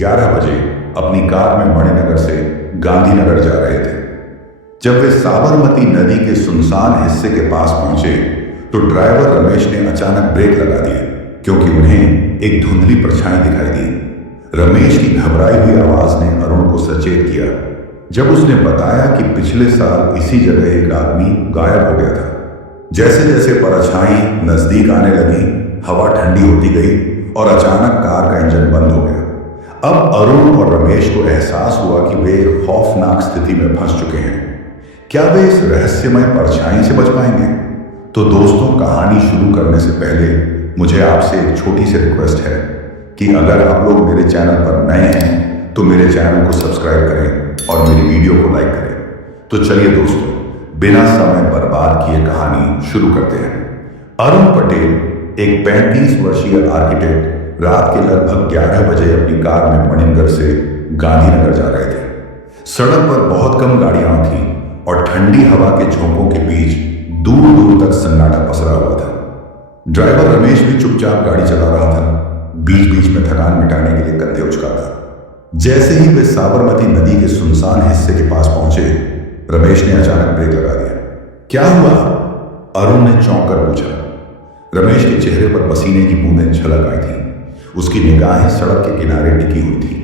11 बजे अपनी कार में मणिनगर से गांधीनगर जा रहे थे। जब वे साबरमती नदी के सुनसान हिस्से के पास पहुंचे तो ड्राइवर रमेश ने अचानक ब्रेक लगा दिए क्योंकि उन्हें एक धुंधली परछाई दिखाई दी। रमेश की घबराई हुई आवाज ने अरुण को सचेत किया जब उसने बताया कि पिछले साल इसी जगह एक आदमी गायब हो गया था। जैसे जैसे परछाई नजदीक आने लगी, हवा ठंडी होती गई और अचानक कार का इंजन बंद हो गया। अब अरुण और रमेश को एहसास हुआ कि वे एक खौफनाक स्थिति में फंस चुके हैं। क्या वे इस रहस्यमय परछाई से बच पाएंगे? तो दोस्तों, कहानी शुरू करने से पहले मुझे आपसे एक छोटी सी रिक्वेस्ट है कि अगर आप लोग मेरे चैनल पर नए हैं तो मेरे चैनल को सब्सक्राइब करें और मेरी वीडियो को लाइक करें। तो चलिए दोस्तों, बिना समय बर्बाद किए कहानी शुरू करते हैं। अरुण पटेल एक 35 वर्षीय आर्किटेक्ट रात के लगभग 11 बजे अपनी कार में मणिनगर से गांधीनगर जा रहे थे। सड़क पर बहुत कम गाड़ियां थीं और ठंडी हवा के झोंकों के बीच दूर दूर तक सन्नाटा पसरा हुआ था। ड्राइवर रमेश भी चुपचाप गाड़ी चला रहा था, बीच बीच में थकान मिटाने के लिए कंधे उचकाता। जैसे ही वे साबरमती नदी के सुनसान हिस्से के पास पहुंचे, रमेश ने अचानक ब्रेक लगा दिया। क्या हुआ? अरुण ने चौंक कर पूछा। रमेश के चेहरे पर पसीने की बूंदें छलक आई थी। उसकी निगाहें सड़क के किनारे टिकी हुई थी।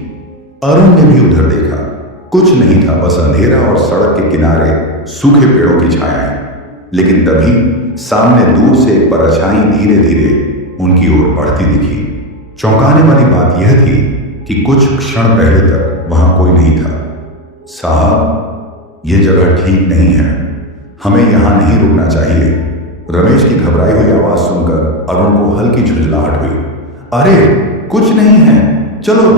अरुण ने भी उधर देखा। कुछ नहीं था, बस अंधेरा और सड़क के किनारे सूखे पेड़ों की छायाएं। लेकिन तभी सामने दूर से एक परछाई धीरे धीरे उनकी ओर बढ़ती दिखी। चौंकाने वाली बात यह थी कि कुछ क्षण पहले तक वहां कोई नहीं था। साहब, यह जगह ठीक नहीं है, हमें यहां नहीं रुकना चाहिए। रमेश की घबराई हुई आवाज सुनकर अरुण को हल्की झुंझलाहट हुई। अरे कुछ नहीं है, चलो,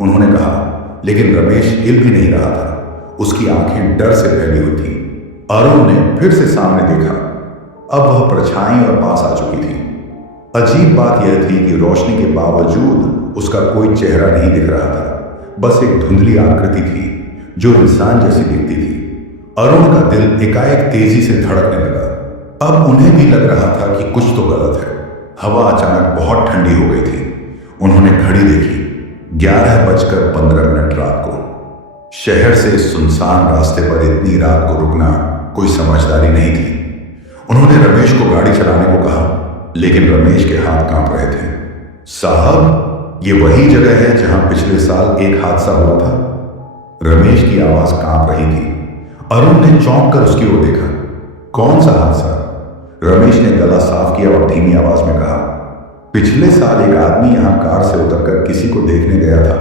उन्होंने कहा। लेकिन रमेश हिल भी नहीं रहा था। उसकी आंखें डर से फैली हुई थी। अरुण ने फिर से सामने देखा। अब वह परछाई और पास आ चुकी थी। अजीब बात यह थी कि रोशनी के बावजूद उसका कोई चेहरा नहीं दिख रहा था। बस एक धुंधली आकृति थी जो इंसान जैसी दिखती थी। अरुण का दिल एकाएक तेजी से धड़कने लगा। अब उन्हें भी लग रहा था कि कुछ तो गलत है। हवा अचानक बहुत ठंडी हो गई थी। उन्होंने घड़ी देखी, 11:15 रात को। शहर से सुनसान रास्ते पर इतनी रात को रुकना कोई समझदारी नहीं थी। उन्होंने रमेश को गाड़ी चलाने को कहा, लेकिन रमेश के हाथ कांप रहे थे। साहब, ये वही जगह है जहां पिछले साल एक हादसा हुआ था। रमेश की आवाज कांप रही थी। अरुण ने चौंक कर उसकी ओर देखा। कौन सा हादसा? रमेश ने गला साफ किया और धीमी आवाज में कहा, पिछले साल एक आदमी यहां कार से उतरकर किसी को देखने गया था।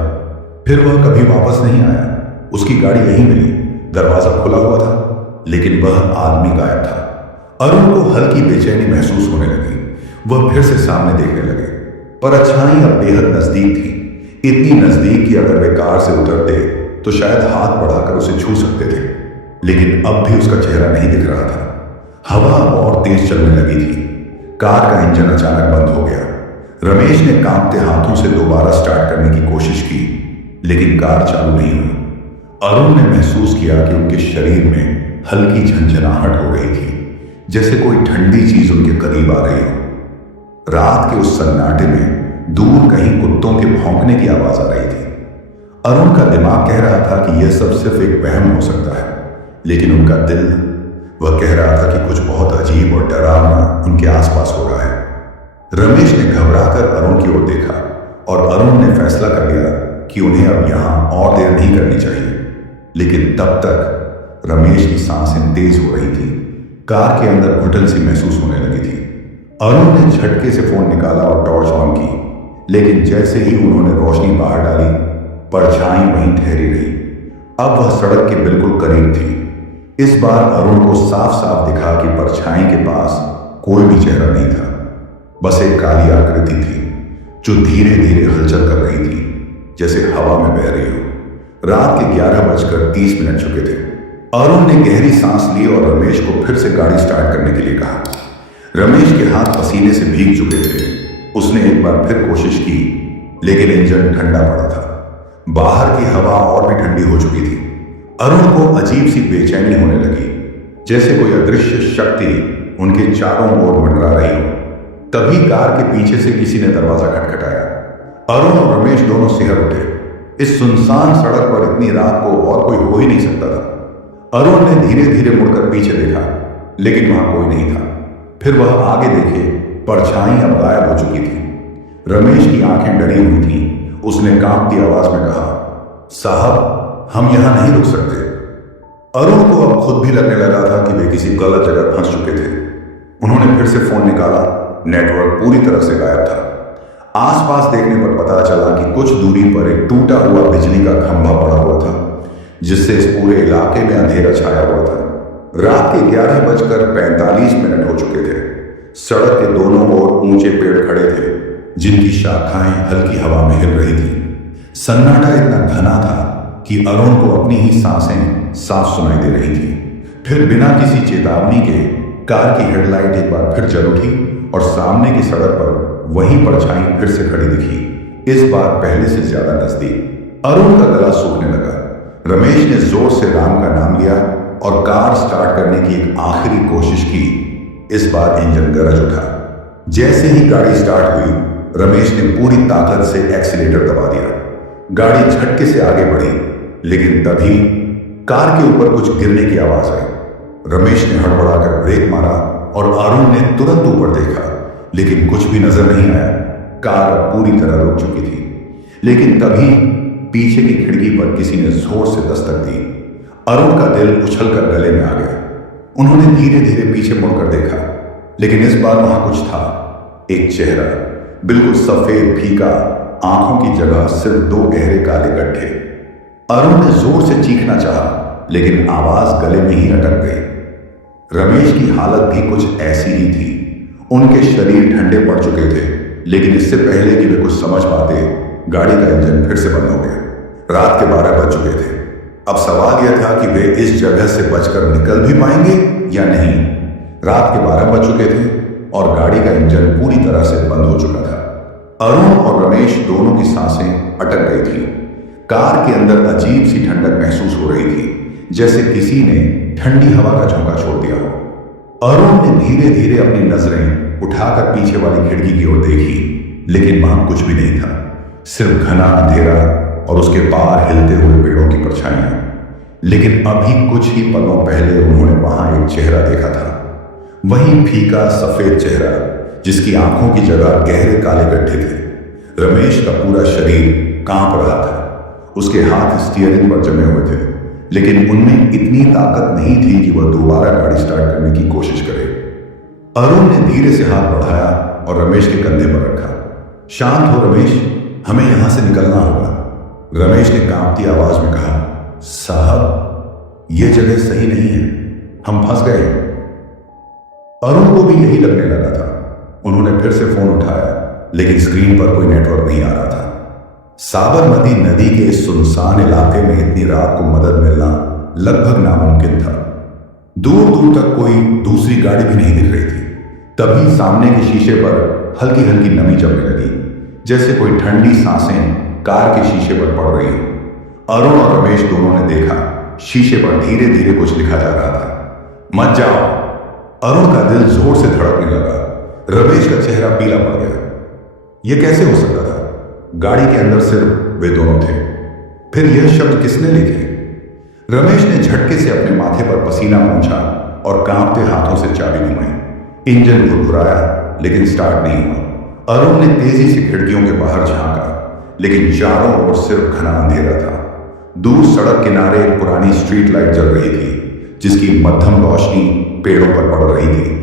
फिर वह कभी वापस नहीं आया। उसकी गाड़ी यहीं मिली, दरवाजा खुला हुआ था, लेकिन वह आदमी गायब था। अरुण को हल्की बेचैनी महसूस होने लगी। वह फिर से सामने देखने लगे। परछाई अब बेहद नजदीक थी, इतनी नजदीक कि अगर वे कार से उतरते तो शायद हाथ बढ़ाकर उसे छू सकते थे। लेकिन अब भी उसका चेहरा नहीं दिख रहा था। हवा और तेज चलने लगी थी। कार का इंजन अचानक बंद हो गया। रमेश ने कांपते हाथों से दोबारा स्टार्ट करने की कोशिश की, लेकिन कार चालू नहीं हुई। अरुण ने महसूस किया कि उनके शरीर में हल्की झंझनाहट हो गई थी, जैसे कोई ठंडी चीज उनके करीब आ रही हो। रात के उस सन्नाटे में दूर कहीं कुत्तों के भौंकने की आवाज आ रही थी। अरुण का दिमाग कह रहा था कि यह सब सिर्फ एक वहम हो सकता है, लेकिन उनका दिल वह कह रहा था कि कुछ बहुत अजीब और डरावना उनके आसपास हो रहा है। रमेश ने घबराकर अरुण की ओर देखा और अरुण ने फैसला कर लिया कि उन्हें अब यहां और देर नहीं करनी चाहिए। लेकिन तब तक रमेश की सांसें तेज हो रही थी। कार के अंदर घुटन सी महसूस होने लगी थी। अरुण ने झटके से फोन निकाला और टॉर्च ऑन की, लेकिन जैसे ही उन्होंने रोशनी बाहर डाली, परछाई वहीं ठहरी रही। अब वह सड़क के बिल्कुल करीब थी। इस बार अरुण को साफ साफ दिखा कि परछाई के पास कोई भी चेहरा नहीं था, बस एक काली आकृति थी जो धीरे धीरे हलचल कर रही थी, जैसे हवा में बह रही हो। रात के 11:30 चुके थे। अरुण ने गहरी सांस ली और रमेश को फिर से गाड़ी स्टार्ट करने के लिए कहा। रमेश के हाथ पसीने से भीग चुके थे। उसने एक बार फिर कोशिश की, लेकिन इंजन ठंडा पड़ा था। बाहर की हवा और भी ठंडी हो चुकी थी। अरुण को अजीब सी बेचैनी होने लगी, जैसे कोई अदृश्य शक्ति उनके चारों ओर मंडरा रही हो। तभी कार के पीछे से किसी ने दरवाजा खटखटाया। अरुण और रमेश दोनों सिहर उठे। इस सुनसान सड़क पर इतनी रात को और कोई हो ही नहीं सकता था। अरुण ने धीरे धीरे मुड़कर पीछे देखा, लेकिन वहां कोई नहीं था। फिर वह आगे देखे, परछाई अब गायब हो चुकी थी। रमेश की आंखें डरी हुई थी। उसने कांपती आवाज में कहा, साहब, हम यहां नहीं रुक सकते। अरुण को अब खुद भी लगने लगा था कि वे किसी गलत जगह फंस चुके थे। उन्होंने फिर से फोन निकाला। नेटवर्क पूरी तरह से गायब था। आसपास देखने पर पता चला कि कुछ दूरी पर एक टूटा हुआ बिजली का खंभा पड़ा हुआ था, जिससे इस पूरे इलाके में अंधेरा छाया हुआ था। रात के 11:45 हो चुके थे। सड़क के दोनों ओर ऊंचे पेड़ खड़े थे, जिनकी शाखाएं हल्की हवा में हिल रही थी। सन्नाटा इतना घना था कि अरुण को अपनी ही सांसें साफ सुनाई दे रही थी। फिर बिना किसी चेतावनी के कार की हेडलाइट एक बार फिर जल उठी और सामने की सड़क पर वही परछाई फिर से खड़ी दिखी, इस बार पहले से ज्यादा नजदीक। अरुण का गला सूखने लगा। रमेश ने जोर से राम का नाम लिया और कार स्टार्ट करने की एक आखिरी कोशिश की। इस बार इंजन गरज उठा। जैसे ही गाड़ी स्टार्ट हुई, रमेश ने पूरी ताकत से एक्सीलेटर दबा दिया। गाड़ी झटके से आगे बढ़ी, लेकिन तभी कार के ऊपर कुछ गिरने की आवाज आई। रमेश ने हड़बड़ाकर ब्रेक मारा और अरुण ने तुरंत ऊपर देखा, लेकिन कुछ भी नजर नहीं आया। कार पूरी तरह रुक चुकी थी। लेकिन तभी पीछे की खिड़की पर किसी ने जोर से दस्तक दी। अरुण का दिल उछलकर गले में आ गया। उन्होंने धीरे धीरे पीछे मुड़कर देखा, लेकिन इस बार वहां कुछ था। एक चेहरा, बिल्कुल सफेद फीका, आंखों की जगह सिर्फ 2 गहरे काले गड्ढे। अरुण ने जोर से चीखना चाहा, लेकिन आवाज गले में ही अटक गई। रमेश की हालत भी कुछ ऐसी ही थी। उनके शरीर ठंडे पड़ चुके थे, लेकिन इससे पहले कि वे कुछ समझ पाते, गाड़ी का इंजन फिर से बंद हो गया। रात के 12 बज चुके थे। अब सवाल यह था कि वे इस जगह से बचकर निकल भी पाएंगे या नहीं। रात के 12 बज चुके थे और गाड़ी का इंजन पूरी तरह से बंद हो चुका था। अरुण और रमेश दोनों की सांसें अटक गई थी। कार के अंदर अजीब सी ठंडक महसूस हो रही थी, जैसे किसी ने ठंडी हवा का झोंका छोड़ दिया हो। अरुण ने धीरे धीरे अपनी नजरें उठाकर पीछे वाली खिड़की की ओर देखी, लेकिन वहां कुछ भी नहीं था, सिर्फ घना अंधेरा और उसके पार हिलते हुए पेड़ों की परछाइयां। लेकिन अभी कुछ ही पलों पहले उन्होंने वहां एक चेहरा देखा था। वही फीका सफेद चेहरा, जिसकी आंखों की जगह गहरे काले गड्ढे थे। रमेश का पूरा शरीर कांप रहा था। उसके हाथ स्टीयरिंग पर जमे हुए थे, लेकिन उनमें इतनी ताकत नहीं थी कि वह दोबारा गाड़ी स्टार्ट करने की कोशिश करे। अरुण ने धीरे से हाथ बढ़ाया और रमेश के कंधे पर रखा। शांत हो रमेश, हमें यहां से निकलना होगा। रमेश ने कांपती आवाज में कहा, साहब, यह जगह सही नहीं है, हम फंस गए हैं। अरुण को भी यही लगने लगा था। उन्होंने फिर से फोन उठाया, लेकिन स्क्रीन पर कोई नेटवर्क नहीं आ रहा था। साबरमती नदी के इस सुनसान इलाके में इतनी रात को मदद मिलना लगभग नामुमकिन था। दूर दूर तक कोई दूसरी गाड़ी भी नहीं दिख रही थी। तभी सामने के शीशे पर हल्की हल्की नमी जमने लगी, जैसे कोई ठंडी सांसें कार के शीशे पर पड़ रही हो। अरुण और रमेश दोनों ने देखा, शीशे पर धीरे धीरे कुछ लिखा जा रहा था। मत जाओ। अरुण का दिल जोर से धड़कने लगा। रमेश का चेहरा पीला पड़ गया। यह कैसे हो सकता था? गाड़ी के अंदर सिर्फ वे दोनों थे। फिर यह शब्द किसने लिखे? रमेश ने झटके से अपने माथे पर पसीना पोंछा और कांपते हाथों से चाबी घुमाई। इंजन घुरघुराया, लेकिन स्टार्ट नहीं हुआ। अरुण ने तेजी से खिड़कियों के बाहर झांका, लेकिन चारों ओर सिर्फ घना अंधेरा था। दूर सड़क किनारे एक पुरानी स्ट्रीट लाइट जल रही थी, जिसकी मध्यम रोशनी पेड़ों पर पड़ रही थी।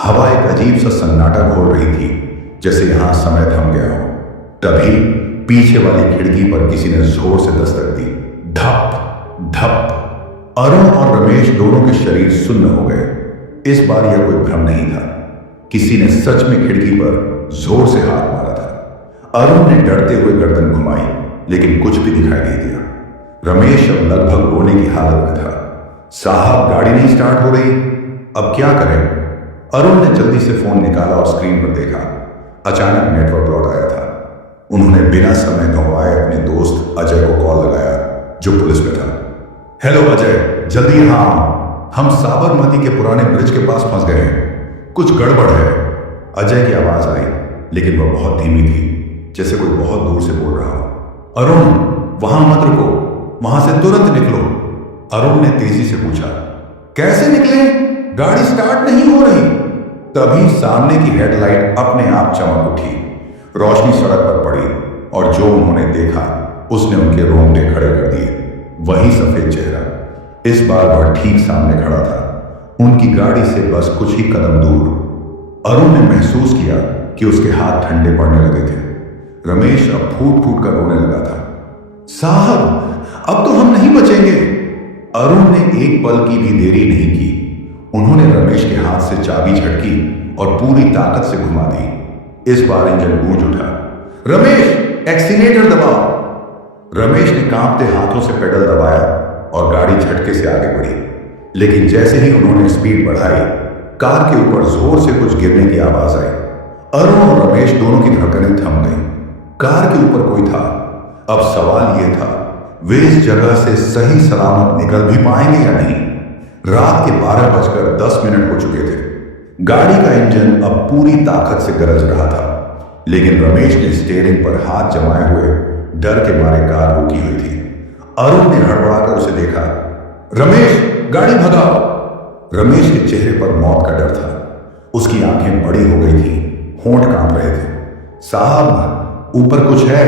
हवा एक अजीब सा सन्नाटा घोल रही थी, जैसे यहां समय थम गया हो। तभी पीछे वाली खिड़की पर किसी ने जोर से दस्तक दी। धप धप। अरुण और रमेश दोनों के शरीर सुन्न हो गए। इस बार यह कोई भ्रम नहीं था। किसी ने सच में खिड़की पर जोर से हाथ मारा था। अरुण ने डरते हुए गर्दन घुमाई, लेकिन कुछ भी दिखाई नहीं दिया। रमेश अब लगभग रोने की हालत में था। साहब, गाड़ी नहीं स्टार्ट हो रही, अब क्या करें? अरुण ने जल्दी से फोन निकाला और स्क्रीन पर देखा। अचानक नेटवर्क लौट आया था। उन्होंने बिना समय गंवाए अपने दोस्त अजय को कॉल लगाया, जो पुलिस में था। हेलो अजय, जल्दी यहां आओ। हम साबरमती के पुराने ब्रिज के पास फंस गए हैं, कुछ गड़बड़ है। अजय की आवाज आई, लेकिन वह बहुत धीमी थी, जैसे कोई बहुत दूर से बोल रहा हो। अरुण, वहां मत रुको, वहां से तुरंत निकलो। अरुण ने तेजी से पूछा। कैसे निकले? गाड़ी स्टार्ट नहीं हो रही। तभी सामने की हेडलाइट अपने आप चमक उठी। रोशनी सड़क पर पड़ी और जो उन्होंने देखा उसने उनके रोंगटे खड़े कर दिए। वही सफेद चेहरा इस बार वह ठीक सामने खड़ा था, उनकी गाड़ी से बस कुछ ही कदम दूर। अरुण ने महसूस किया कि उसके हाथ ठंडे पड़ने लगे थे। रमेश अब फूट फूट कर रोने लगा था। साहब, अब तो हम नहीं बचेंगे। अरुण ने एक पल की भी देरी नहीं की। उन्होंने रमेश के हाथ से चाबी झटकी और पूरी ताकत से घुमा दी। इस बार इंजन गूंज उठा। रमेश, एक्सीलेटर दबाओ। रमेश ने कांपते हाथों से पेडल दबाया और गाड़ी झटके से आगे बढ़ी। लेकिन जैसे ही उन्होंने स्पीड बढ़ाई, कार के ऊपर जोर से कुछ गिरने की आवाज आई। अरुण और रमेश दोनों की धड़कनें थम गई। कार के ऊपर कोई था। अब सवाल यह था, वे इस जगह से सही सलामत निकल भी पाएंगे या नहीं। रात के 12:10 हो चुके थे। गाड़ी का इंजन अब पूरी ताकत से गरज रहा था, लेकिन रमेश ने स्टीयरिंग पर हाथ जमाए हुए डर के मारे कार रुकी हुई थी। अरुण ने हड़बड़ाकर उसे देखा। रमेश, गाड़ी भगाओ। रमेश के चेहरे पर मौत का डर था। उसकी आंखें बड़ी हो गई थी, होंठ कांप रहे थे। साहब, ऊपर कुछ है।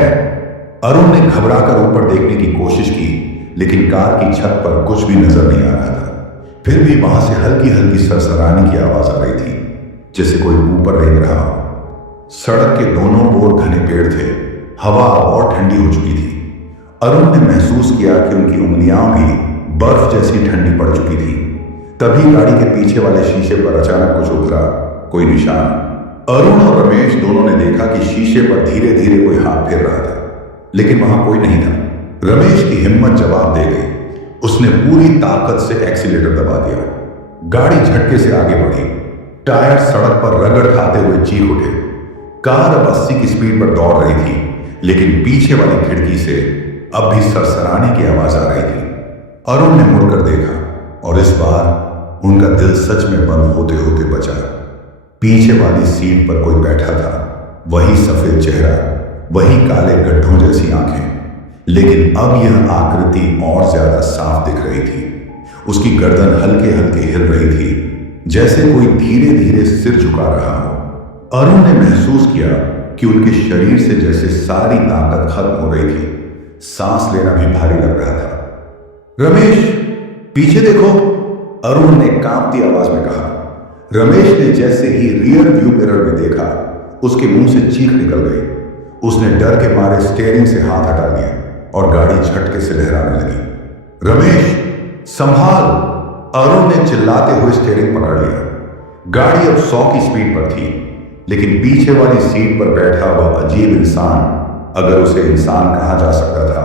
अरुण ने घबराकर ऊपर देखने की कोशिश की, लेकिन कार की छत पर कुछ भी नजर नहीं आ रहा था। फिर भी वहां से हल्की हल्की सरसराने की आवाज आ रही थी, जैसे कोई ऊपर रेंग रहा हो। सड़क के दोनों ओर घने पेड़ थे। हवा और ठंडी हो चुकी थी। अरुण ने महसूस किया कि उनकी उंगलियां भी बर्फ जैसी ठंडी पड़ चुकी थी। तभी गाड़ी के पीछे वाले शीशे पर अचानक कुछ उभरा, कोई निशान। अरुण और रमेश दोनों ने देखा कि शीशे पर धीरे धीरे कोई हाथ फेर रहा था, लेकिन वहां कोई नहीं था। रमेश की हिम्मत जवाब दे गई। उसने पूरी ताकत से एक्सीलेटर दबा दिया। गाड़ी झटके से आगे बढ़ी। टायर सड़क पर रगड़ खाते हुए चीख उठे। कार अब 80 की स्पीड पर दौड़ रही थी, लेकिन पीछे वाली खिड़की से अब भी सरसराने की आवाज आ रही थी। अरुण ने मुड़कर देखा और इस बार उनका दिल सच में बंद होते होते बचा। पीछे वाली सीट पर कोई बैठा था। वही सफेद चेहरा, वही काले गड्ढों जैसी आंखें, लेकिन अब यह आकृति और ज्यादा साफ दिख रही थी। उसकी गर्दन हल्के हल्के हिल रही थी, जैसे कोई धीरे धीरे सिर झुका रहा हो। अरुण ने महसूस किया कि उनके शरीर से जैसे सारी ताकत खत्म हो रही थी। सांस लेना भी भारी लग रहा था। रमेश, पीछे देखो, अरुण ने कांपती आवाज में कहा। रमेश ने जैसे ही रियर व्यू मिरर में देखा, उसके मुंह से चीख निकल गई। उसने डर के मारे स्टीयरिंग से हाथ हटा लिया और गाड़ी झटके से लहराने लगी। रमेश, संभाल! अरुण ने चिल्लाते हुए स्टीयरिंग पकड़ लिया। गाड़ी अब 100 की स्पीड पर थी, लेकिन पीछे वाली सीट पर बैठा वह अजीब इंसान, अगर उसे इंसान कहा जा सकता था,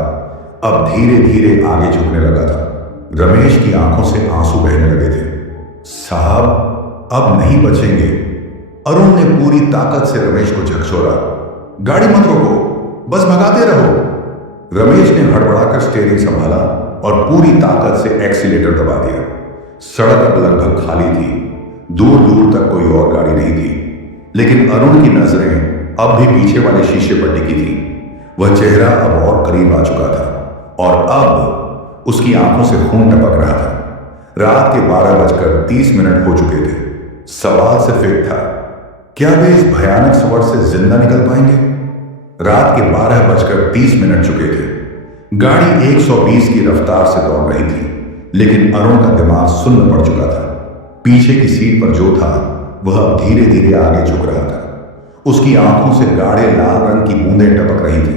अब धीरे धीरे आगे झुकने लगा था। रमेश की आंखों से आंसू बहने लगे थे। साहब, अब नहीं बचेंगे। अरुण ने पूरी ताकत से रमेश को झकझोरा। गाड़ी मत रोको, बस भगाते रहो। रमेश ने हड़बड़ाकर स्टीयरिंग संभाला और पूरी ताकत से एक्सीलेटर दबा दिया। सड़क अब लगभग खाली थी। दूर दूर तक कोई और गाड़ी नहीं थी, लेकिन अरुण की नजरें अब भी पीछे वाले शीशे पर टिकी थी। वह चेहरा अब और करीब आ चुका था और अब उसकी आंखों से खून टपक रहा था। रात के 12:30 हो चुके थे। सवाल सिर्फ एक था, क्या वे इस भयानक सफर से जिंदा निकल पाएंगे? रात के 12:30 चुके थे। गाड़ी 120 की रफ्तार से दौड़ रही थी, लेकिन अरुण का दिमाग सुन्न पड़ चुका था। पीछे की सीट पर जो था वह अब धीरे धीरे आगे झुक रहा था। उसकी आंखों से गाढ़े लाल रंग की बूंदें टपक रही थी।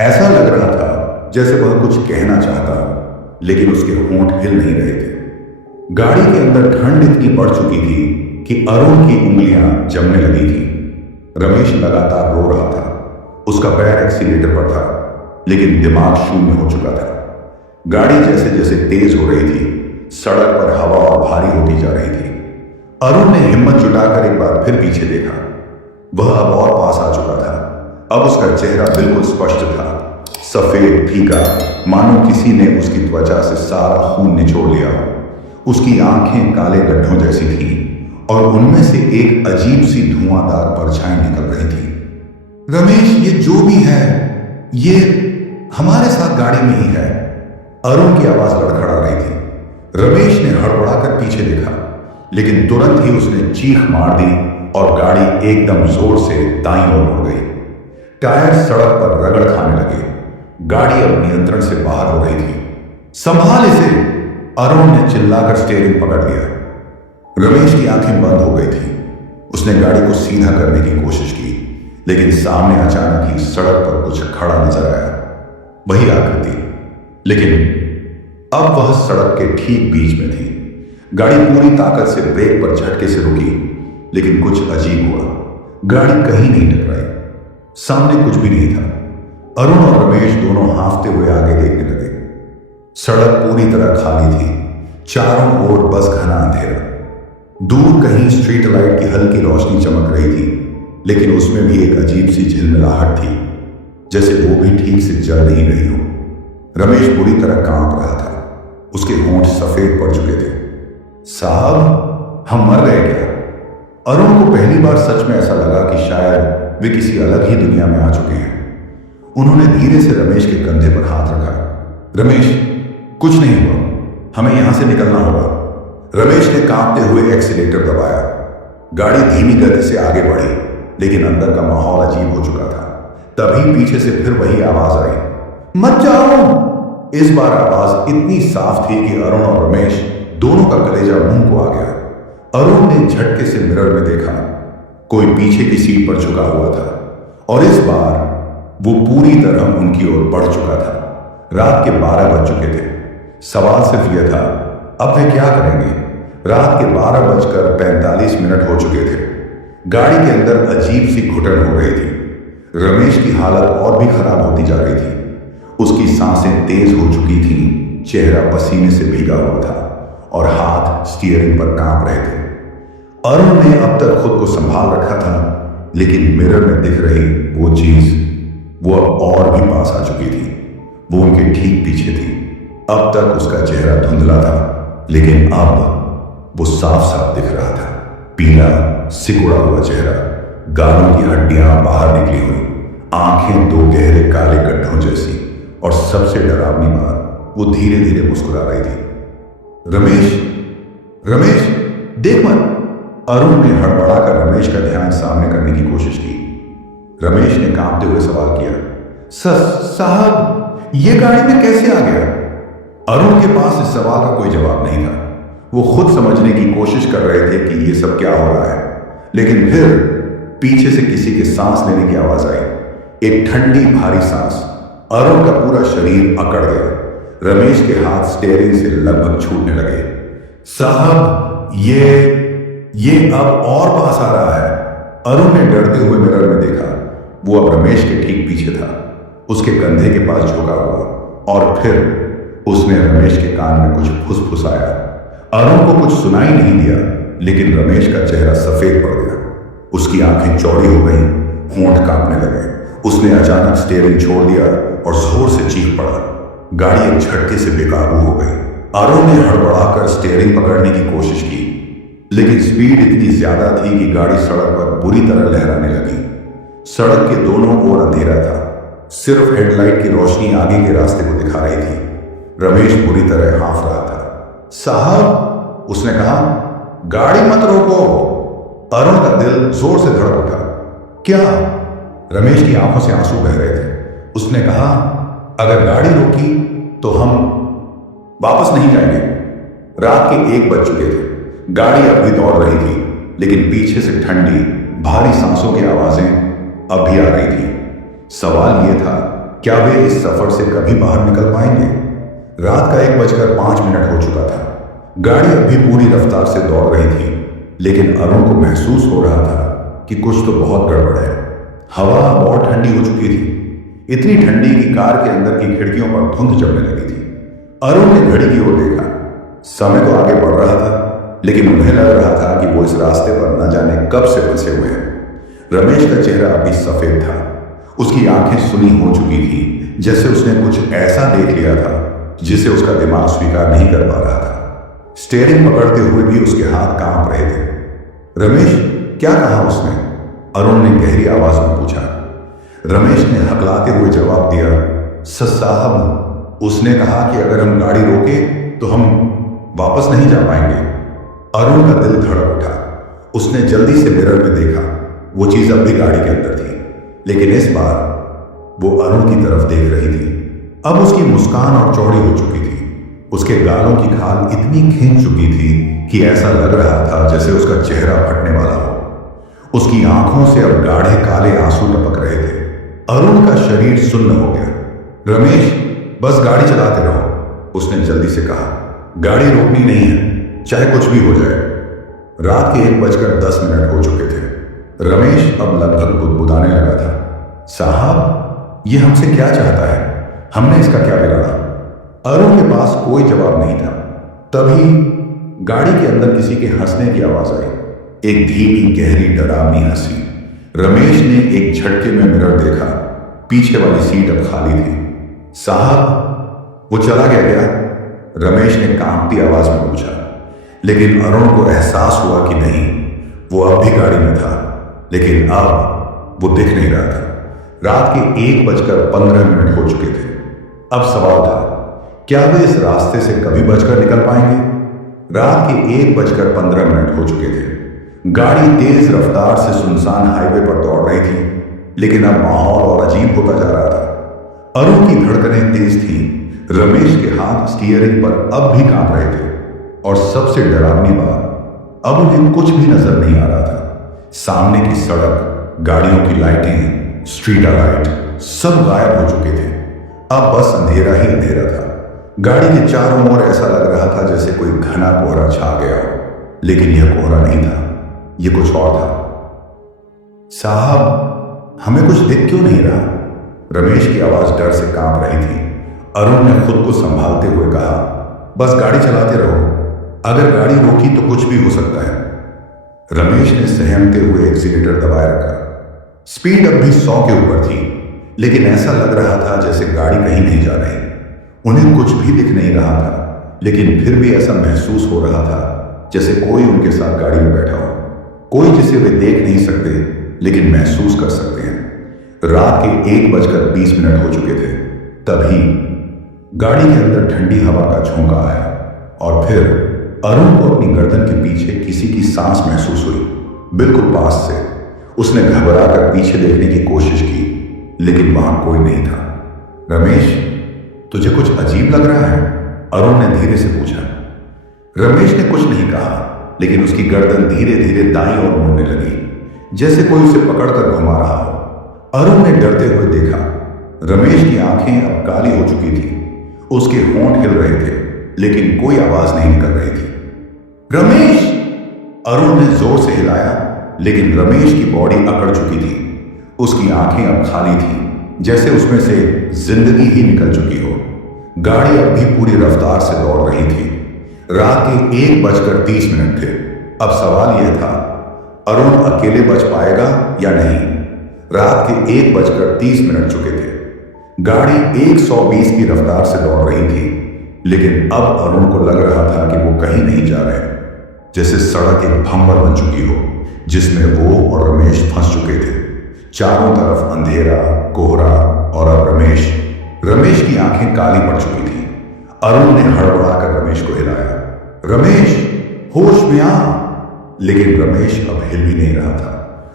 ऐसा लग रहा था जैसे वह कुछ कहना चाहता हो, लेकिन उसके होंठ हिल नहीं रहे थे। गाड़ी के अंदर ठंड इतनी बढ़ चुकी थी कि अरुण की उंगलियां जमने लगी थी। रमेश लगातार रो रहा था। उसका पैर एक्सीलेटर पर था, लेकिन दिमाग शून्य हो चुका था। गाड़ी जैसे जैसे तेज हो रही थी, सड़क पर हवा और भारी होती जा रही थी। अरुण ने हिम्मत जुटाकर एक बार फिर पीछे देखा। वह अब और पास आ चुका था। अब उसका चेहरा बिल्कुल स्पष्ट था, सफेद फीका, मानो किसी ने उसकी त्वचा से सारा खून निचोड़ लिया हो। उसकी आंखें काले गड्ढों जैसी थी और उनमें से एक अजीब सी धुआंधार परछाई निकल रही थी। रमेश, ये जो भी है, ये हमारे साथ गाड़ी में ही है। अरुण की आवाज लड़खड़ा रही थी। रमेश ने हड़बड़ाकर पीछे देखा, लेकिन तुरंत ही उसने चीख मार दी और गाड़ी एकदम जोर से दाईं ओर मुड़ गई। टायर सड़क पर रगड़ खाने लगे। गाड़ी अब नियंत्रण से बाहर हो रही थी। संभाल इसे! अरुण ने चिल्लाकर स्टीयरिंग पकड़ लिया। रमेश की आंखें बंद हो गई थी। उसने गाड़ी को सीधा करने की कोशिश की, लेकिन सामने अचानक ही सड़क पर कुछ खड़ा नजर आया। वही आकृति, लेकिन अब वह सड़क के ठीक बीच में थी। गाड़ी पूरी ताकत से ब्रेक पर झटके से रुकी, लेकिन कुछ अजीब हुआ। गाड़ी कहीं नहीं टकराई। सामने कुछ भी नहीं था। अरुण और रमेश दोनों हांफते हुए आगे देखने लगे। सड़क पूरी तरह खाली थी। चारों ओर बस घना अंधेरा। दूर कहीं स्ट्रीट लाइट की हल्की रोशनी चमक रही थी, लेकिन उसमें भी एक अजीब सी झिलमिलाहट थी, जैसे वो भी ठीक से जल नहीं रही हो। रमेश बुरी तरह कांप रहा था। उसके होंठ सफेद पड़ चुके थे। साहब, हम मर गए क्या? अरुण को पहली बार सच में ऐसा लगा कि शायद वे किसी अलग ही दुनिया में आ चुके हैं। उन्होंने धीरे से रमेश के कंधे पर हाथ रखा। रमेश, कुछ नहीं हुआ, हमें यहां से निकलना होगा। रमेश ने कांपते हुए एक्सीलेटर दबाया। गाड़ी धीमी गति से आगे बढ़ी, लेकिन अंदर का माहौल अजीब हो चुका था। तभी पीछे से फिर वही आवाज आई, मत जाओ! इस बार आवाज इतनी साफ थी कि अरुण और रमेश दोनों का कलेजा मुंह को आ गया। अरुण ने झटके से मिरर में देखा। कोई पीछे की सीट पर झुका हुआ था, और इस बार वो पूरी तरह उनकी ओर बढ़ चुका था। रात के 12 बज चुके थे। सवाल सिर्फ यह था, अब वे क्या करेंगे? रात के 12:45 हो चुके थे। गाड़ी के अंदर अजीब सी घुटन हो रही थी। रमेश की हालत और भी खराब होती जा रही थी। उसकी सांसें तेज हो चुकी थीं, चेहरा पसीने से भीगा हुआ था और हाथ स्टीयरिंग पर कांप रहे थे। अरुण ने अब तक खुद को संभाल रखा था, लेकिन मिरर में दिख रही वो चीज, वो अब और भी पास आ चुकी थी। वो उनके ठीक पीछे थी। अब तक उसका चेहरा धुंधला था, लेकिन अब वो साफ साफ दिख रहा था। पीला सिकुड़ा हुआ चेहरा, गालों की हड्डियां बाहर निकली हुई, आंखें दो गहरे काले गड्ढों जैसी, और सबसे डरावनी बात, वो धीरे धीरे मुस्कुरा रही थी। रमेश, रमेश, देख मत! अरुण ने हड़बड़ाकर रमेश का ध्यान सामने करने की कोशिश की। रमेश ने कांपते हुए सवाल किया, साहब, ये गाड़ी में कैसे आ गया? अरुण के पास इस सवाल का कोई जवाब नहीं था। वो खुद समझने की कोशिश कर रहे थे कि ये सब क्या हो रहा है, लेकिन फिर पीछे से किसी के सांस लेने की आवाज आई। एक ठंडी भारी सांस। अरुण का पूरा शरीर अकड़ गया। रमेश के हाथ स्टीयरिंग से लगभग छूटने लगे। साहब, ये अब और पास आ रहा है। अरुण ने डरते हुए मिरर में देखा। वो अब रमेश के ठीक पीछे था, उसके कंधे के पास झुका हुआ, और फिर उसने रमेश के कान में कुछ फुसफुसाया। अरुण को कुछ सुनाई नहीं दिया, लेकिन रमेश का चेहरा सफेद पड़ गया। उसकी आंखें चौड़ी हो गईं, होंठ कांपने लगे। उसने अचानक स्टीयरिंग छोड़ दिया और जोर से चीख पड़ा। गाड़ी एक झटके से बेकाबू हो गई। अरुण ने हड़बड़ाकर स्टीयरिंग पकड़ने की कोशिश की, लेकिन स्पीड इतनी ज्यादा थी कि गाड़ी सड़क पर बुरी तरह लहराने लगी। सड़क के दोनों ओर अंधेरा था। सिर्फ हेडलाइट की रोशनी आगे के रास्ते को दिखा रही थी। रमेश बुरी तरह हांफ रहा था। साहब, उसने कहा, गाड़ी मत रोको। अरुण का दिल जोर से धड़क उठा। क्या? रमेश की आंखों से आंसू बह रहे थे। उसने कहा, अगर गाड़ी रोकी तो हम वापस नहीं जाएंगे। रात के 1 बज चुके थे। गाड़ी अब भी दौड़ रही थी, लेकिन पीछे से ठंडी भारी सांसों की आवाजें अब भी आ रही थी। सवाल यह था, क्या वे इस सफर से कभी बाहर निकल पाएंगे? रात का 1:05 हो चुका था। गाड़ी अब भी पूरी रफ्तार से दौड़ रही थी, लेकिन अरुण को महसूस हो रहा था कि कुछ तो बहुत गड़बड़ है। हवा बहुत ठंडी हो चुकी थी, इतनी ठंडी कि कार के अंदर की खिड़कियों पर धुंध जमने लगी थी। अरुण ने घड़ी की ओर देखा। समय तो आगे बढ़ रहा था, लेकिन उन्हें लग रहा था कि वो इस रास्ते पर न जाने कब से फंसे हुए हैं। रमेश का चेहरा अभी सफेद था। उसकी आंखें सुनी हो चुकी थी, जैसे उसने कुछ ऐसा देख लिया था जिसे उसका दिमाग स्वीकार नहीं कर पा रहा था। स्टीयरिंग पकड़ते हुए भी उसके हाथ कांप रहे थे। रमेश, क्या कहा उसने? अरुण ने गहरी आवाज में पूछा। रमेश ने हकलाते हुए जवाब दिया, साहब, उसने कहा कि अगर हम गाड़ी रोके तो हम वापस नहीं जा पाएंगे। अरुण का दिल धड़क उठा। उसने जल्दी से मिरर में देखा। वो चीज अब भी गाड़ी के अंदर थी, लेकिन इस बार वो अरुण की तरफ देख रही थी। अब उसकी मुस्कान और चौड़ी हो चुकी थी। उसके गालों की खाल इतनी खींच चुकी थी कि ऐसा लग रहा था जैसे उसका चेहरा फटने वाला हो। उसकी आंखों से अब गाढ़े काले आंसू टपक रहे थे। अरुण का शरीर सुन्न हो गया। रमेश, बस गाड़ी चलाते रहो, उसने जल्दी से कहा। गाड़ी रोकनी नहीं है, चाहे कुछ भी हो जाए। रात के 1:10 हो चुके थे। रमेश अब लगभग बुदबुदाने लगा था। साहब, ये हमसे क्या चाहता है? हमने इसका क्या बिगाड़ा? अरुण के पास कोई जवाब नहीं था। तभी गाड़ी के अंदर किसी के हंसने की आवाज आई। एक धीमी, गहरी, डरावनी हंसी। रमेश ने एक झटके में मिरर देखा। पीछे वाली सीट अब खाली थी। साहब, वो चला गया क्या? रमेश ने कांपती आवाज में पूछा। लेकिन अरुण को एहसास हुआ कि नहीं, वो अब भी गाड़ी में था, लेकिन अब वो दिख नहीं रहा था। रात के 1:15 हो चुके थे। अब सवाल था, क्या वे इस रास्ते से कभी बचकर निकल पाएंगे? रात के 1:15 हो चुके थे। गाड़ी तेज रफ्तार से सुनसान हाईवे पर दौड़ रही थी, लेकिन अब माहौल और अजीब होता जा रहा था। अरुण की धड़कनें तेज थीं। रमेश के हाथ स्टीयरिंग पर अब भी कांप रहे थे। और सबसे डरावनी बात, अब उन्हें कुछ भी नजर नहीं आ रहा था। सामने की सड़क, गाड़ियों की लाइटें, स्ट्रीट लाइट, सब गायब हो चुके थे। अब बस अंधेरा ही अंधेरा था। गाड़ी के चारों ओर ऐसा लग रहा था जैसे कोई घना कोहरा छा गया हो, लेकिन यह कोहरा नहीं था, यह कुछ और था। साहब, हमें कुछ दिख क्यों नहीं रहा? रमेश की आवाज डर से कांप रही थी। अरुण ने खुद को संभालते हुए कहा, बस गाड़ी चलाते रहो, अगर गाड़ी रोकी तो कुछ भी हो सकता है। रमेश ने सहमते हुए एक्सीलेटर दबाए रखा। स्पीड अब भी 100 के ऊपर थी, लेकिन ऐसा लग रहा था जैसे गाड़ी कहीं नहीं जा रही। उन्हें कुछ भी दिख नहीं रहा था, लेकिन फिर भी ऐसा महसूस हो रहा था जैसे कोई उनके साथ गाड़ी में बैठा हो, कोई जिसे वे देख नहीं सकते लेकिन महसूस कर सकते हैं। रात के 1:20 हो चुके थे। तभी गाड़ी के अंदर ठंडी हवा का झोंका आया और फिर अरुण को अपनी गर्दन के पीछे किसी की सांस महसूस हुई, बिल्कुल पास से। उसने घबराकर पीछे देखने की कोशिश की, लेकिन वहां कोई नहीं था। रमेश, तुझे कुछ अजीब लग रहा है? अरुण ने धीरे से पूछा। रमेश ने कुछ नहीं कहा, लेकिन उसकी गर्दन धीरे धीरे दाईं ओर मुड़ने लगी, जैसे कोई उसे पकड़कर घुमा रहा हो। अरुण ने डरते हुए देखा। रमेश की आंखें अब काली हो चुकी थी। उसके होंठ हिल रहे थे, लेकिन कोई आवाज नहीं निकल रही थी। रमेश! अरुण ने जोर से हिलाया, लेकिन रमेश की बॉडी अकड़ चुकी थी। उसकी आंखें अब खाली थीं, जैसे उसमें से जिंदगी ही निकल चुकी हो। गाड़ी अब भी पूरी रफ्तार से दौड़ रही थी। रात के 1:30 थे। अब सवाल यह था, अरुण अकेले बच पाएगा या नहीं? रात के 1:30 चुके थे। गाड़ी 120 की रफ्तार से दौड़ रही थी, लेकिन अब अरुण को लग रहा था कि वो कहीं नहीं जा रहे, जैसे सड़क एक भंवर बन चुकी हो जिसमें वो और रमेश फंस चुके थे। चारों तरफ अंधेरा, कोहरा और अब रमेश की आंखें काली पड़ चुकी थी। अरुण ने हड़बड़ाकर रमेश को हिलाया, रमेश, होश में आ। लेकिन रमेश अब हिल भी नहीं रहा था।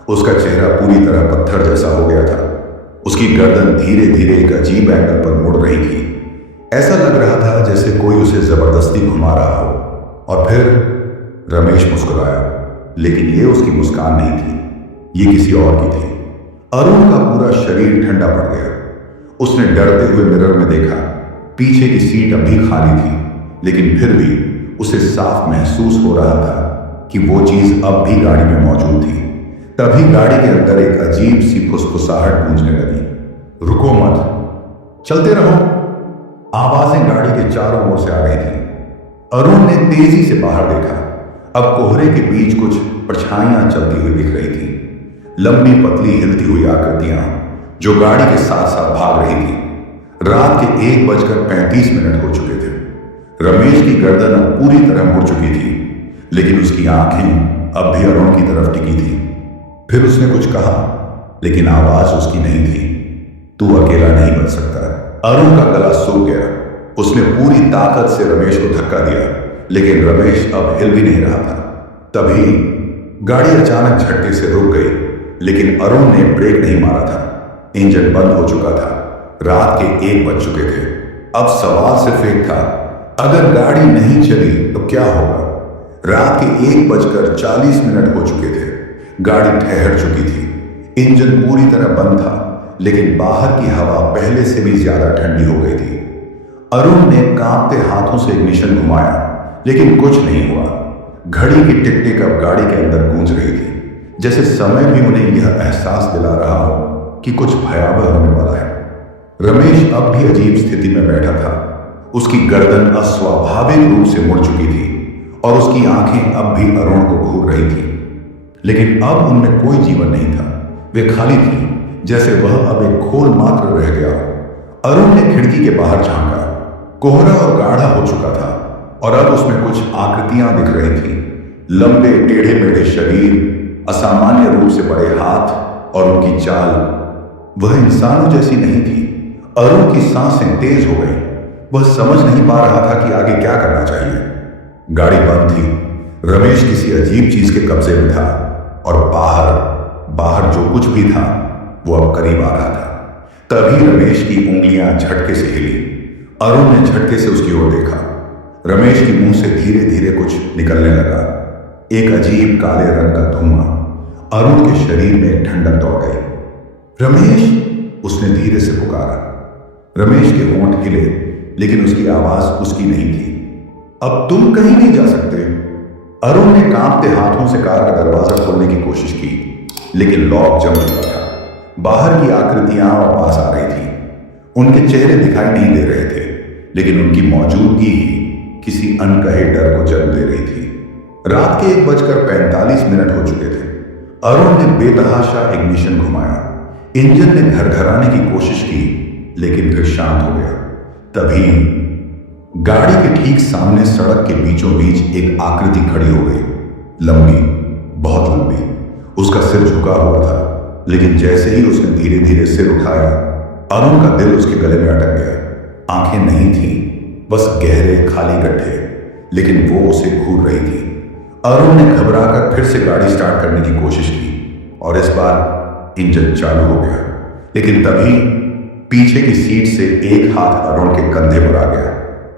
उसका चेहरा पूरी तरह पत्थर जैसा हो गया था। उसकी गर्दन धीरे धीरे एक अजीब एंगल पर मुड़ रही थी। ऐसा लग रहा था जैसे कोई उसे जबरदस्ती घुमा रहा हो। और फिर रमेश मुस्कुराया, लेकिन ये उसकी मुस्कान नहीं थी, ये किसी और की थी। अरुण का पूरा शरीर ठंडा पड़ गया। उसने डरते हुए मिरर में देखा। पीछे की सीट अब भी खाली थी, लेकिन फिर भी उसे साफ महसूस हो रहा था कि वो चीज अब भी गाड़ी में मौजूद थी। तभी गाड़ी के अंदर एक अजीब सी फुसफुसाहट गूंजने लगी, रुको मत, चलते रहो। आवाजें गाड़ी के चारों ओर से आ रही थी। अरुण ने तेजी से बाहर देखा। अब कोहरे के बीच कुछ परछाइयां चलती हुई दिख रही थी, लंबी पतली हिलती हुई आकृतियां जो गाड़ी के साथ साथ भाग रही थी। रात के 1:35 हो चुके थे। रमेश की गर्दन अब पूरी तरह मुड़ चुकी थी, लेकिन उसकी आंखें अब भी अरुण की तरफ टिकी थी। फिर उसने कुछ कहा, लेकिन आवाज उसकी नहीं थी, तू अकेला नहीं बच सकता। अरुण का गला सूख गया। उसने पूरी ताकत से रमेश को धक्का दिया, लेकिन रमेश अब हिल भी नहीं रहा था। तभी गाड़ी अचानक झटके से रुक गई, लेकिन अरुण ने ब्रेक नहीं मारा था। इंजन बंद हो चुका था। रात के 1 बज चुके थे। अब सवाल सिर्फ एक था, अगर गाड़ी नहीं चली तो क्या होगा। रात के 1:40 हो चुके थे। गाड़ी ठहर चुकी थी। इंजन पूरी तरह बंद था, लेकिन बाहर की हवा पहले से भी ज्यादा ठंडी हो गई थी। अरुण ने कांपते हाथों से इग्निशन घुमाया, लेकिन कुछ नहीं हुआ। घड़ी की टिक टिक अब गाड़ी के अंदर गूंज रही थी, जैसे समय भी उन्हें यह एहसास दिला रहा हो कि कुछ भयावह होने वाला है। रमेश अब भी अजीब स्थिति में बैठा था। उसकी गर्दन अस्वाभाविक रूप से मुड़ चुकी थी और उसकी आंखें अब भी अरुण को घूर रही थी, लेकिन अब उनमें कोई जीवन नहीं था। वे खाली थी, जैसे वह अब एक खोल मात्र रह गया हो। अरुण ने खिड़की के बाहर झांका। कोहरा और गाढ़ा हो चुका था और अब उसमें कुछ आकृतियां दिख रही थी। लंबे टेढ़े मेढ़े शरीर, असामान्य रूप से बड़े हाथ और उनकी चाल वह इंसानों जैसी नहीं थी। अरुण की सांसें तेज हो गई। वह समझ नहीं पा रहा था कि आगे क्या करना चाहिए। गाड़ी बंद थी। रमेश किसी अजीब चीज के कब्जे में था और बाहर जो कुछ भी था वो अब करीब आ रहा था। तभी रमेश की उंगलियां झटके से हिली। अरुण ने झटके से उसकी ओर देखा। रमेश के मुंह से धीरे धीरे कुछ निकलने लगा। एक अजीब काले रंग का धुआं। अरुण के शरीर में ठंडक दौड़ गई। रमेश, उसने धीरे से पुकारा। रमेश के होंठ हिले, लेकिन उसकी आवाज उसकी नहीं थी। अब तुम कहीं नहीं जा सकते। अरुण ने कांपते हाथों से कार का दरवाजा खोलने की कोशिश की, लेकिन लॉक जम चुका था। बाहर की आकृतियां और पास आ रही थी। उनके चेहरे दिखाई नहीं दे रहे थे, लेकिन उनकी मौजूदगी ही किसी अनकहे डर को जन्म दे रही थी। रात के 1:45 हो चुके थे। अरुण ने बेतहाशा इग्निशन घुमाया। इंजन ने घरघराने की कोशिश की, लेकिन फिर शांत हो गया। तभी गाड़ी के ठीक सामने सड़क के बीचों बीच एक आकृति खड़ी हो गई। लंबी, बहुत लंबी। उसका सिर झुका हुआ था, लेकिन जैसे ही उसने धीरे धीरे सिर उठाया, अरुण का दिल उसके गले में अटक गया। आंखें नहीं थीं, बस गहरे खाली गड्ढे, लेकिन वो उसे घूर रही थी। अरुण ने घबराकर फिर से गाड़ी स्टार्ट करने की कोशिश की और इस बार इंजन चालू हो गया। लेकिन तभी पीछे की सीट से एक हाथ अरुण के कंधे पर आ गया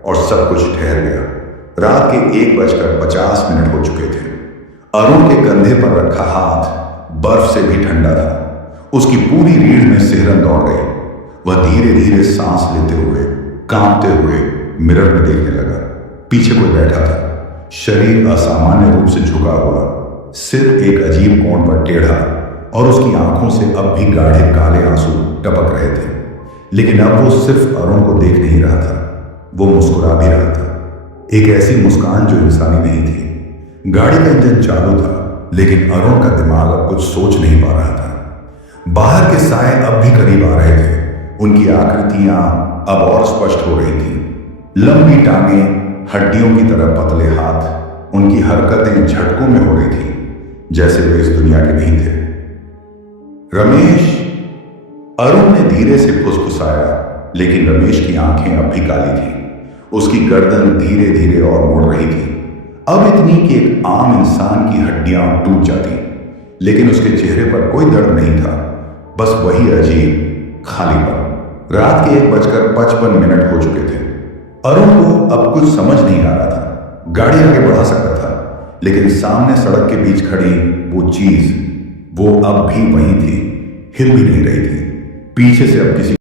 और सब कुछ ठहर गया। रात के 1:50 हो चुके थे। अरुण के कंधे पर रखा हाथ बर्फ से भी ठंडा था। उसकी पूरी रीढ़ में सिहरन दौड़ गई। वह धीरे धीरे सांस लेते हुए, कांपते हुए मिरर में देखने लगा। पीछे कोई बैठा था, शरीर असामान्य रूप से झुका हुआ, सिर एक अजीब कोण पर टेढ़ा और उसकी आंखों से अब भी गाढ़े काले आंसू टपक रहे थे। लेकिन अब वो सिर्फ अरुण को देख नहीं रहा था, वो मुस्कुरा भी रहा था। एक ऐसी मुस्कान जो इंसानी नहीं थी। गाड़ी का इंजन चालू था, लेकिन अरुण का दिमाग अब कुछ सोच नहीं पा रहा था। बाहर के साए अब भी करीब आ रहे थे। उनकी आकृतियां अब और स्पष्ट हो रही थी। लंबी टांगें, हड्डियों की तरह पतले हाथ, उनकी हरकतें झटकों में हो रही थी, जैसे वे इस दुनिया के नहीं थे। रमेश, अरुण ने धीरे से फुसफुसाया, लेकिन रमेश की आंखें अब भी काली थीं। उसकी गर्दन धीरे धीरे और मुड़ रही थी, अब इतनी कि एक आम इंसान की हड्डियां टूट जाती। लेकिन उसके चेहरे पर कोई दर्द नहीं था, बस वही अजीब खालीपन। रात के 1:55 हो चुके थे। अरुण को अब कुछ समझ नहीं आ रहा था। गाड़ी आगे बढ़ा सकता था, लेकिन सामने सड़क के बीच खड़ी वो चीज, वो अब भी वहीं थी, हिल भी नहीं रही थी। पीछे से अब किसी